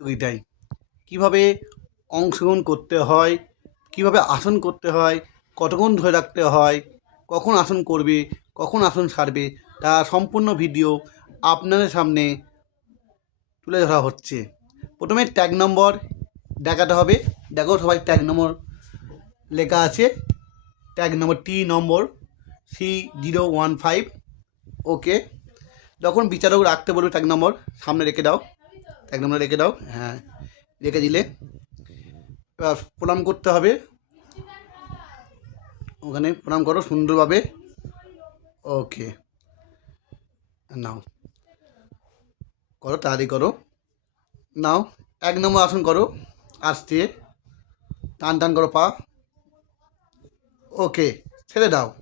প্রতিযোগিতায় কীভাবে অংশগ্রহণ করতে হয়, কীভাবে আসন করতে হয়, কতক্ষণ ধরে রাখতে হয়, কখন আসন করবে, কখন আসন ছাড়বে তা সম্পূর্ণ ভিডিও আপনাদের সামনে তুলে ধরা হচ্ছে। প্রথমে ট্যাগ নম্বর দেখাতে হবে। দেখো সবাই ট্যাগ নম্বর লেখা আছে। ট্যাগ নম্বর টি number C zero one five okay যখন বিচারক রাখতে বলবে ট্যাগ নম্বর সামনে রেখে দাও। ট্যাগ নম্বর রেখে দাও। হ্যাঁ রেখে দিলে। এবার প্রণাম করতে হবে। ওখানে প্রণাম করো সুন্দরভাবে। ওকে। নাও। করো, তাড়াতাড়ি করো। নাও, এক নম্বর আসন করো। আসতে। টান টান করো, পা। ওকে, ছেড়ে দাও।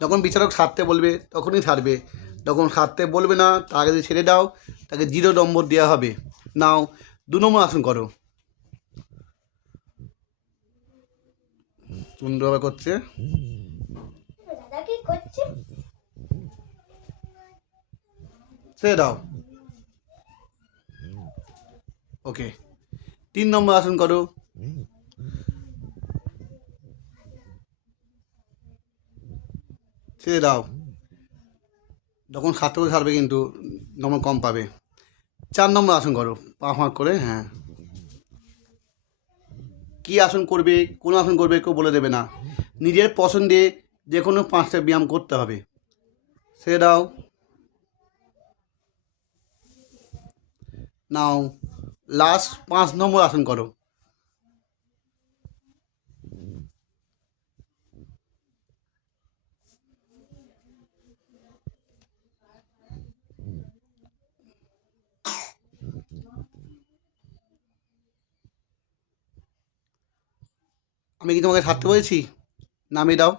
যখন বিচারক সারতে বলবে, তখনই ছাড়বে যখন সারতে বলবে না তাকে যদি ছেড়ে দাও, তাকে জিরো নম্বর দেওয়া হবে। নাও দু নম্বর আসন করো। সুন্দরভাবে করছে? কি দাও। ওকে তিন নম্বর আসন করো। ছেড়ে দাও। যখন সাত করে ছাড়বে কিন্তু, নম্বর কম পাবে। চার নম্বর আসন করো। পা ফাঁক করে হ্যাঁ। কি আসন করবে, কোন আসন করবে কেউ বলে দেবে না। নিজের পছন্দে যে কোনো পাঁচটা ব্যায়াম করতে হবে। সে দাও। নাও। লাস্ট পাঁচ নম্বর আসন করো। আমি কি তোমাকে ছাড়তে বলেছি? নামিয়ে দাও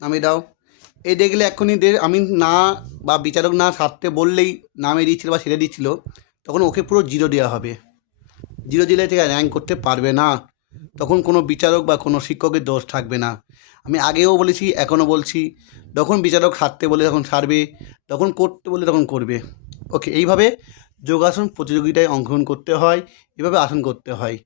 নামিয়ে দাও। এই দেখলে এক্ষুনি আমি না বা বিচারক না ছাড়তে বললেই নামিয়ে দিচ্ছিল বা ছেড়ে দিচ্ছিল, তখন ওকে পুরো জিরো দেওয়া হবে। জিরো দিলে থেকে র্যাঙ্ক করতে পারবে না। তখন কোনো বিচারক বা কোনো শিক্ষকের দোষ থাকবে না। আমি আগেও বলেছি, এখনও বলছি, যখন বিচারক ছাড়তে বলে তখন ছাড়বে তখন করতে বলে তখন করবে। ওকে, এইভাবে যোগাসন প্রতিযোগিতায় অংশগ্রহণ করতে হয়, এভাবে আসন করতে হয়।